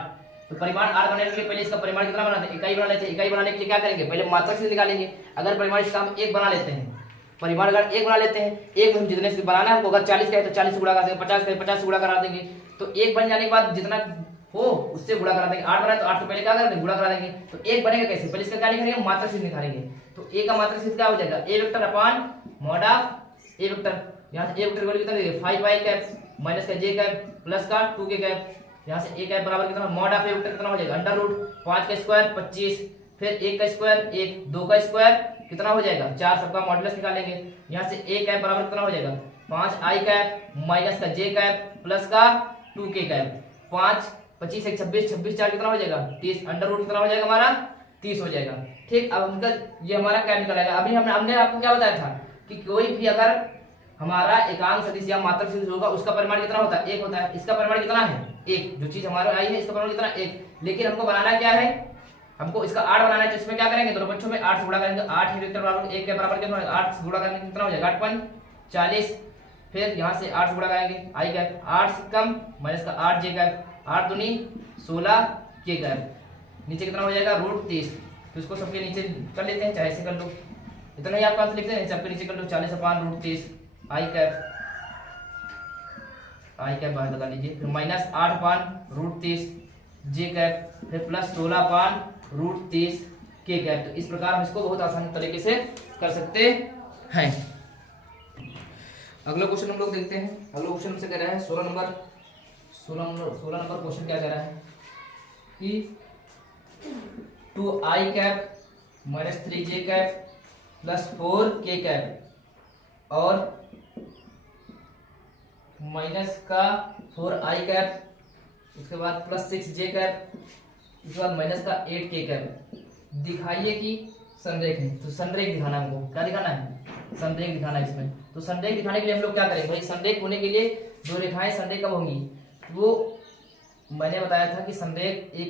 तो परिमाण 8 बनाने के लिए पहले इसका परिमाण कितना बनाते हैं, इकाई बना लेते हैं। इकाई बनाने के लिए क्या करेंगे, पहले मात्रक से निकालेंगे। अगर परिमाण इसका हम 1 बना लेते हैं, परिमाण अगर 1 बना लेते हैं, 1 में हम जितने से बनाना है हमको, अगर 40 का है तो 40 से गुणा कर देंगे, 50 का है 50 से गुणा करा देंगे। तो 1 बन जाने के बाद जितना हो उससे गुणा करा देंगे। 8 बना तो 8 से पहले क्या कर देंगे, गुणा करा देंगे। तो 1 बनेगा कैसे, पहले इसका क्या निकालेंगे, मात्रक से निकालेंगे। तो a का मात्रक से क्या हो जाएगा, a vector upon mod of a vector. यहाँ से ए वेक्टर वैल्यू कितना देंगे, 5i कैप माइनस का j कैप प्लस का 2k कैप। यहाँ से a कैप बराबर कितना, मॉड ऑफ ए वेक्टर कितना हो जाएगा, √5 का स्क्वायर 25, फिर 1 का स्क्वायर 1, 2 का स्क्वायर कितना हो जाएगा 4, सबका मॉडुलस निकालेंगे। यहाँ से a कैप बराबर कितना हो जाएगा, 5i कैप माइनस का j कैप प्लस का 2k कैप। 5 25 1 26, 26 4 कितना हो जाएगा 30, √, कितना हो जाएगा हमारा 30 हो जाएगा। ठीक, अब हमका ये हमारा क्या निकल आएगा। अभी हमने आपको क्या बताया था कि कोई भी अगर हमारा एकांक सदिश या मात्रक सदिश होगा उसका परिमाण कितना होता है, 1 होता है। इसका परिमाण कितना है, 1। जो चीज हमारे आई है इसका परिमाण कितना, 1। लेकिन हमको बनाना क्या है, हमको इसका 8 बनाना है। तो इसमें क्या करेंगे, दोनों पक्षों में 8 से गुणा करेंगे। 8 ही वेक्टर बराबर 1 के बराबर कितना होगा, 8 से गुणा करने कितना हो जाएगा, 8 पंच 40। फिर यहाँ से 8 से गुणा करेंगे, आई कैप 8 से कम माइनस का 8 जे कैप, 8 दूनी 16 के कैप। नीचे कितना हो जाएगा, √30। तो इसको सबके नीचे कर लेते हैं, चाहे से कर लो, इतना ही आपका आंसर लिखते हैं। सबके नीचे कर लो 40/√30 आई कैप बाहर लगा लीजिए। फिर माइनस 8/√30 जे कैप, फिर प्लस 16/√30 के कैप। तो इस प्रकार हम इसको बहुत आसान तरीके से कर सकते हैं। अगला क्वेश्चन हम लोग देखते हैं। अगला क्वेश्चन से कह रहा है 16 नंबर क्वेश्चन क्या कह रहा है कि 2i cap minus 3j cap plus 4k cap और माइनस का 4i कैप, उसके बाद प्लस 6j कैप, उसके बाद माइनस का 8k कैप दिखाइए कि संरेख है। तो संरेख दिखाना है हमको, क्या दिखाना है, संरेख दिखाना है इसमें। तो संरेख दिखाने के लिए हम लोग क्या करेंगे भाई, संरेख होने के लिए दो रेखाएं संरेख कब होंगी, वो मैंने बताया था कि संरेख एक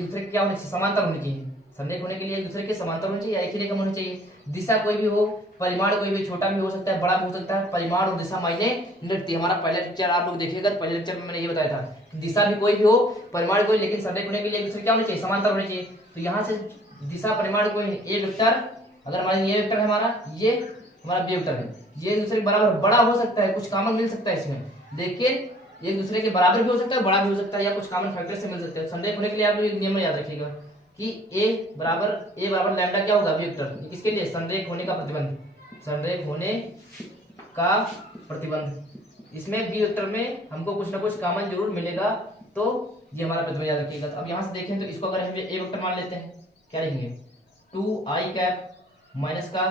दूसरे के क्या होने चाहिए, समांतर होनी चाहिए। संरेख होने के लिए एक दूसरे के समांतर होनी चाहिए या एक ही रेखा होनी चाहिए। दिशा कोई भी हो परिमाण कोई भी छोटा भी हो सकता है, बड़ा भी हो सकता है, परिमाण और दिशा मायने नहीं रखती। हमारा पहला लेक्चर आप लोग देखिएगा, पहले लेक्चर में मैंने ये बताया था कि दिशा भी कोई भी हो, परिमाण कोई, लेकिन संरेख होने के लिए एक दूसरे क्या होनी चाहिए, समांतर होनी चाहिए। तो यहाँ से दिशा परिमाण कोई ए वेक्टर, अगर हमारा ये वेक्टर है हमारा, ये हमारा बी वेक्टर है, ये एक दूसरे के बराबर बड़ा हो सकता है, कुछ कॉमन मिल सकता है इसमें, लेकिन एक दूसरे के बराबर भी हो सकता है, बड़ा भी हो सकता है, या कुछ कॉमन फैक्टर से मिल सकते हैं। संरेख होने के लिए आप लोग एक नियम याद रखिएगा कि ए बराबर लैम्डा क्या होगा, बी वेक्टर। किसके लिए, संरेख होने का प्रतिबंध, संरेख होने का प्रतिबंध। इसमें बी वेक्टर में हमको कुछ ना कुछ कॉमन जरूर मिलेगा, तो ये हमारा प्रतिबंध याद रखिएगा। अब यहाँ से देखें तो इसको अगर हम ए वेक्टर मान लेते हैं, क्या लिखेंगे, 2i कैप माइनस का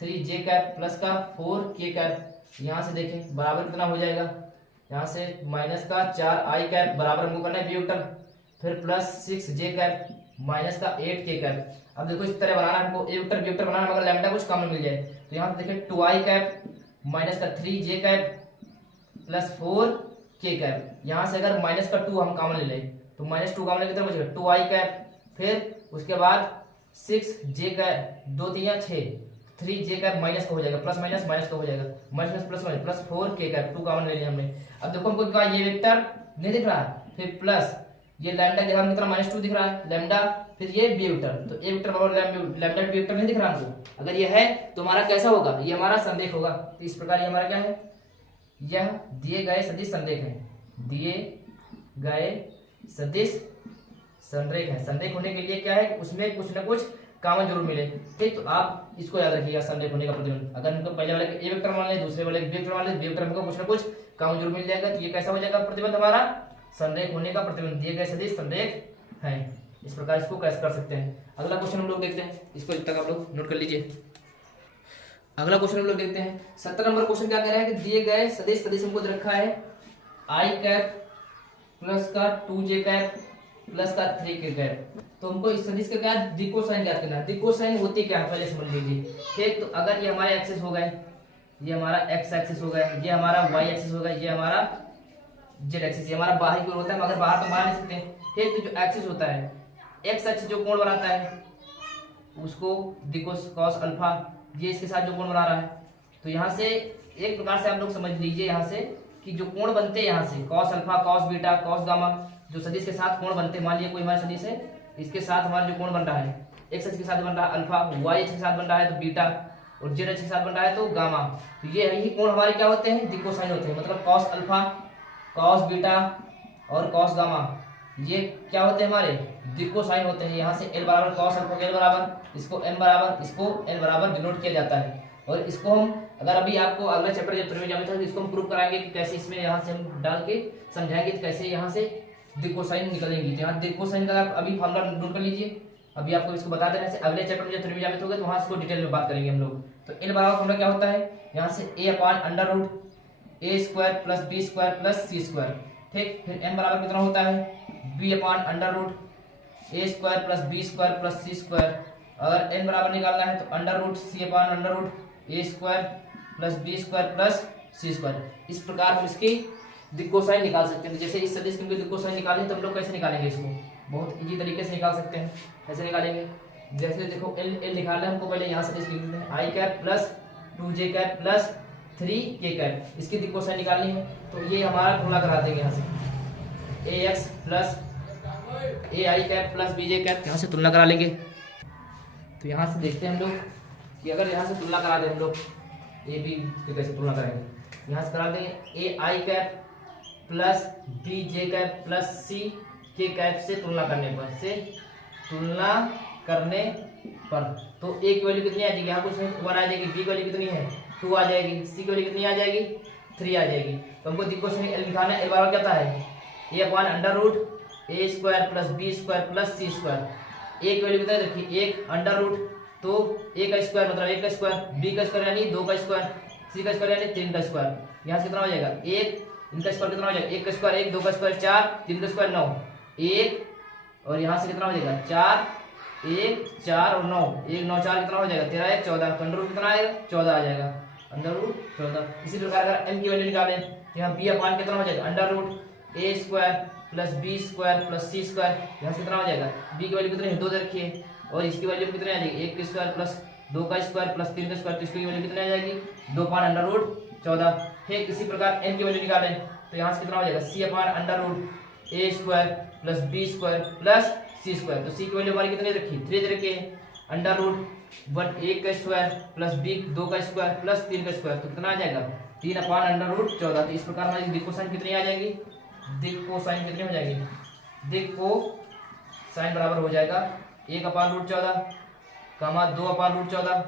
3j कैप प्लस का 4k कैप। यहाँ से देखें बराबर कितना हो जाएगा, यहाँ से माइनस का 4i कैप बराबर हमको करना है बी वेक्टर, फिर प्लस 6j कैप माइनस का 8k कैप। अब देखो इस तरह बनाना है हमको, ए वेक्टर बी वेक्टर बनाना, अगर लैम्डा कुछ कॉमन मिल जाए तो यहाँ से देखें 2i कैप माइनस का 3j cap plus 4k cap. यहाँ से अगर माइनस का 2 हम कॉमन ले लें तो माइनस 2 कॉमन लेंगे कितना बचेगा, 2i कैप, फिर उसके बाद 6j cap, 2 3 6, 3j cap minus का हो जाएगा, प्लस माइनस माइनस का हो जाएगा, minus plus minus plus 4k cap, 2 common ले लिया हमने। अब देखो हमको क्या ये वेक्टर नहीं दिख रहा है, फिर प्लस ये लैम्डा के हम कितना -2 दिख रहा है लैम्डा, फिर ये बी वेक्टर, तो ए वेक्टर बराबर लैम्डा बी वेक्टर नहीं दिख रहा हमको। अगर ये है तो हमारा कैसा होगा, ये हमारा संरेख होगा। तो इस प्रकार ये हमारा क्या है, यह दिए गए सदिश संरेख है, दिए गए सदिश संरेख है। संरेख होने के लिए क्या है, उसमें कुछ ना कुछ कॉमन जरूर मिले, ठीक। तो आप इसको याद रखिएगा, संरेख होने का प्रतिबंध। अगर हमको पहले वाले ए वेक्टर मान ले, दूसरे वाले बी वेक्टर मान ले, बी वेक्टर हमको कुछ ना कुछ कॉमन जरूर मिल जाएगा, तो ये कैसा हो जाएगा प्रतिबंध हमारा, संरेख होने का प्रतिबंध। दिए गए सदिश संरेख है, इस प्रकार इसको कैसे कर सकते हैं। अगला क्वेश्चन हम लोग देखते हैं, इसको जब तक आप लोग नोट कर लीजिए। अगला क्वेश्चन हम लोग देखते हैं 17 नंबर क्वेश्चन। क्या कह रहा है कि दिए गए सदिश हमको दे रखा है i कैप प्लस का 2j कैप प्लस का 3k कैप। तो हमको इस सदिश का क्या दिक्कोसाइन ज्ञात करना है। दिक्कोसाइन होती क्या है पहले समझ लीजिए, ठीक। तो अगर ये हमारे एक्सिस हो गए, ये हमारा x एक्सिस हो गया, ये हमारा y एक्सिस हो गया, ये हमारा z एक्सिस, ये हमारा बाहरी कोण होता है, मगर बाहर तो बना नहीं सकते, ठीक। तो जो एक्सिस होता है, x एक्सिस जो कोण बनाता है उसको दिक्कोस कॉस अल्फा, ये इसके साथ जो कोण बना रहा है। तो यहाँ से एक प्रकार से आप लोग समझ लीजिए यहाँ से कि जो कोण बनते हैं यहाँ से cos alpha, cos beta, cos gamma, जो सदिश के साथ कोण बनते हैं, मान लीजिए कोई हमारा सदिश है, इसके साथ हमारा जो कोण बन रहा है, एक्स एक्सिस के साथ बन रहा है अल्फा, वाई एक्सिस के साथ बन रहा है तो बीटा, और जेड एक्सिस के साथ बन रहा है तो गामा। तो ये यही कोण हमारे क्या होते हैं, दिक्कोसाइन होते हैं। मतलब कॉस अल्फा, कॉस बीटा और कॉस गामा, ये क्या होते हैं हमारे दिक्कोसाइन होते हैं। यहाँ से एल बराबर कॉस अल्फा एल बराबर, इसको एम बराबर, इसको एल बराबर डिनोट किया जाता है। और इसको हम अगर अभी आपको अगला चैप्टर जब त्रिज्यमिति था तो इसको हम प्रूव कराएंगे कि कैसे इसमें यहाँ से हम डाल के समझाएंगे कि कैसे यहाँ से दिक्कोसाइन निकलेंगी। तो यहाँ दिक्कोसाइन का आप अभी फॉर्मूला नोट कर लीजिए, अभी आपको इसको बता देना है। अगले चैप्टर में जब त्रिज्यमिति होगा तो वहाँ इसको डिटेल में बात करेंगे हम लोग। तो एल बराबर फॉर्मूला क्या होता है, यहाँ से a upon under root a square plus b square plus c square, ठीक। फिर m बराबर कितना होता है b upon under root a square plus b square plus c square. अगर n बराबर निकालना है तो under root c upon under root a square plus b square plus c square. इस प्रकार हम इसकी दिक्कोसाइन निकाल सकते हैं। जैसे इस सदिश की दिक्कोसाइन निकालें तो हम लोग कैसे निकालेंगे इसको, बहुत इजी तरीके से निकाल सकते हैं। कैसे निकालेंगे, जैसे देखो एल निकालना है हमको, पहले यहाँ सदिश लिख लेते हैं i cap plus 2j cap plus 3k cap, इसकी दिक्कोसाइन निकालनी है। तो ये हमारा तुलना करा देंगे यहाँ से ax plus ai cap plus bj cap, यहाँ से तुलना करा लेंगे। तो यहाँ से देखते हैं हम लोग कि अगर यहाँ से तुलना करा दें हम लोग ए बी की कैसे तुलना करेंगे। यहाँ से करा देंगे a i cap plus b j cap plus c k cap से तुलना करने पर तो ए की वैल्यू कितनी आ जाएगी, यहाँ कुछ 1 आ जाएगी, बी की वैल्यू कितनी है 2 आ जाएगी, सी की वैल्यू कितनी आ जाएगी 3 आ जाएगी। तो हमको दिक्कोसाइन एल निकालना है। एल बराबर क्या है a upon under root a square plus b square plus c square. A की वैल्यू कितना देखिए 1 अंडर रूट, तो a का स्क्वायर मतलब 1 का स्क्वायर, b का स्क्वायर यानी 2 का स्क्वायर, c का स्क्वायर यानी 3 का स्क्वायर। यहाँ से कितना हो जाएगा 1, इनका स्क्वायर कितना हो जाएगा 1 का स्क्वायर 1, 2 का स्क्वायर 4, 3 का स्क्वायर 9, 1 और यहाँ से कितना हो जाएगा 4, 1 4 और 9, 1 9 4 कितना हो जाएगा 13 1 14, तो अंडर रूट कितना आएगा 14 आ जाएगा, अंडर रूट 14। इसी प्रकार अगर m की वैल्यू निकालें तो यहाँ b अपान कितना हो जाएगा under root a square plus b square plus c square. यहाँ से कितना हो जाएगा b की वैल्यू कितनी है 2 दे रखी है, और इसकी वैल्यू कितनी आ जाएगी 1 स्क्वायर प्लस 2 का स्क्वायर प्लस 3 का स्क्वायर, तो इसकी वैल्यू कितनी आ जाएगी 2 अपान अंडर रूट 14। फिर इसी प्रकार n की वैल्यू निकालें तो यहाँ से कितना हो जाएगा c upon under root a square plus b square plus c square. तो c की वैल्यू हमारी कितनी रखी 3 दे रखी है, अंडर रूट 1 का स्क्वायर प्लस b 2 का स्क्वायर प्लस 3 का स्क्वायर, तो कितना आ जाएगा 3 अपान अंडर रूट 14। तो इस प्रकार हमारी दिक कोसाइन कितनी आ जाएगी, दिक कोसाइन कितनी हो जाएगी, दिक कोसाइन बराबर हो जाएगा 1 अपान रूट 14 कामा 2 अपान रूट 14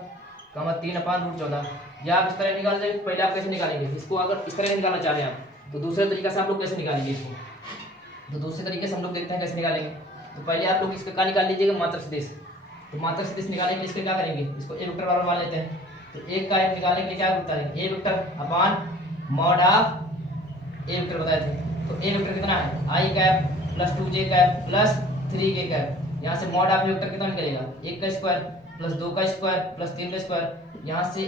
कामा 3 अपान रूट 14। या आप इस तरह निकाल देंगे, पहले आप कैसे निकालेंगे इसको, अगर इस तरह निकालना चाह रहे हैं आप तो दूसरे तरीके से आप लोग कैसे निकालेंगे इसको, तो दूसरे तरीके से हम लोग देखते हैं कैसे निकालेंगे। तो पहले आप लोग इसका क्या निकाल लीजिएगा मात्रक सदिश, तो मात्रक सदिश निकालेंगे इसके क्या करेंगे, इसको ए वेक्टर बराबर मान लेते हैं। तो एक का एक निकालेंगे क्या होता है a vector upon mod of a vector बताए थे। तो ए वेक्टर कितना है i cap plus 2j cap plus 3k cap, यहाँ से मॉड ऑफ ए वेक्टर कितना निकलेगा 1 का स्क्वायर प्लस 2 का स्क्वायर प्लस 3 का स्क्वायर, यहाँ से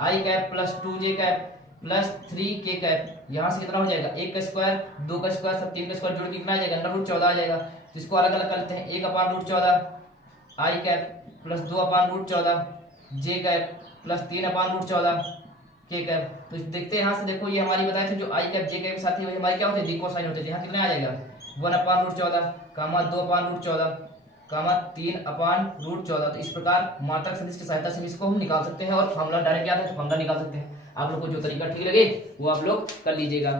i cap plus 2j cap plus 3k cap, यहाँ से कितना हो जाएगा 1 का स्क्वायर 2 का स्क्वायर सब 3 का स्क्वायर जोड़ के कितना आ जाएगा अंडर रूट 14 आ जाएगा। तो इसको अलग अलग कर लेते हैं, 1 अपान रूट 14 आई कैप प्लस 2 अपान रूट 14 जे कैप प्लस 3 अपान रूट 14 के कैप। तो देखते हैं यहाँ से, देखो ये हमारी बताए थे जो आई कैप जे कैप के साथ ही वही हमारी क्या होते हैं दिक कोसाइन होते थे। यहाँ कितना आ जाएगा 1 अपान रूट 14 कामा 2 अपान रूट 14 कामा 3 अपान रूट 14। तो इस प्रकार मात्रक सदिश की सहायता से इसको हम निकाल सकते हैं और फॉर्मूला डायरेक्ट याद है तो फॉर्मूला निकाल सकते हैं। आप लोग को जो तरीका ठीक लगे वो आप लोग कर लीजिएगा।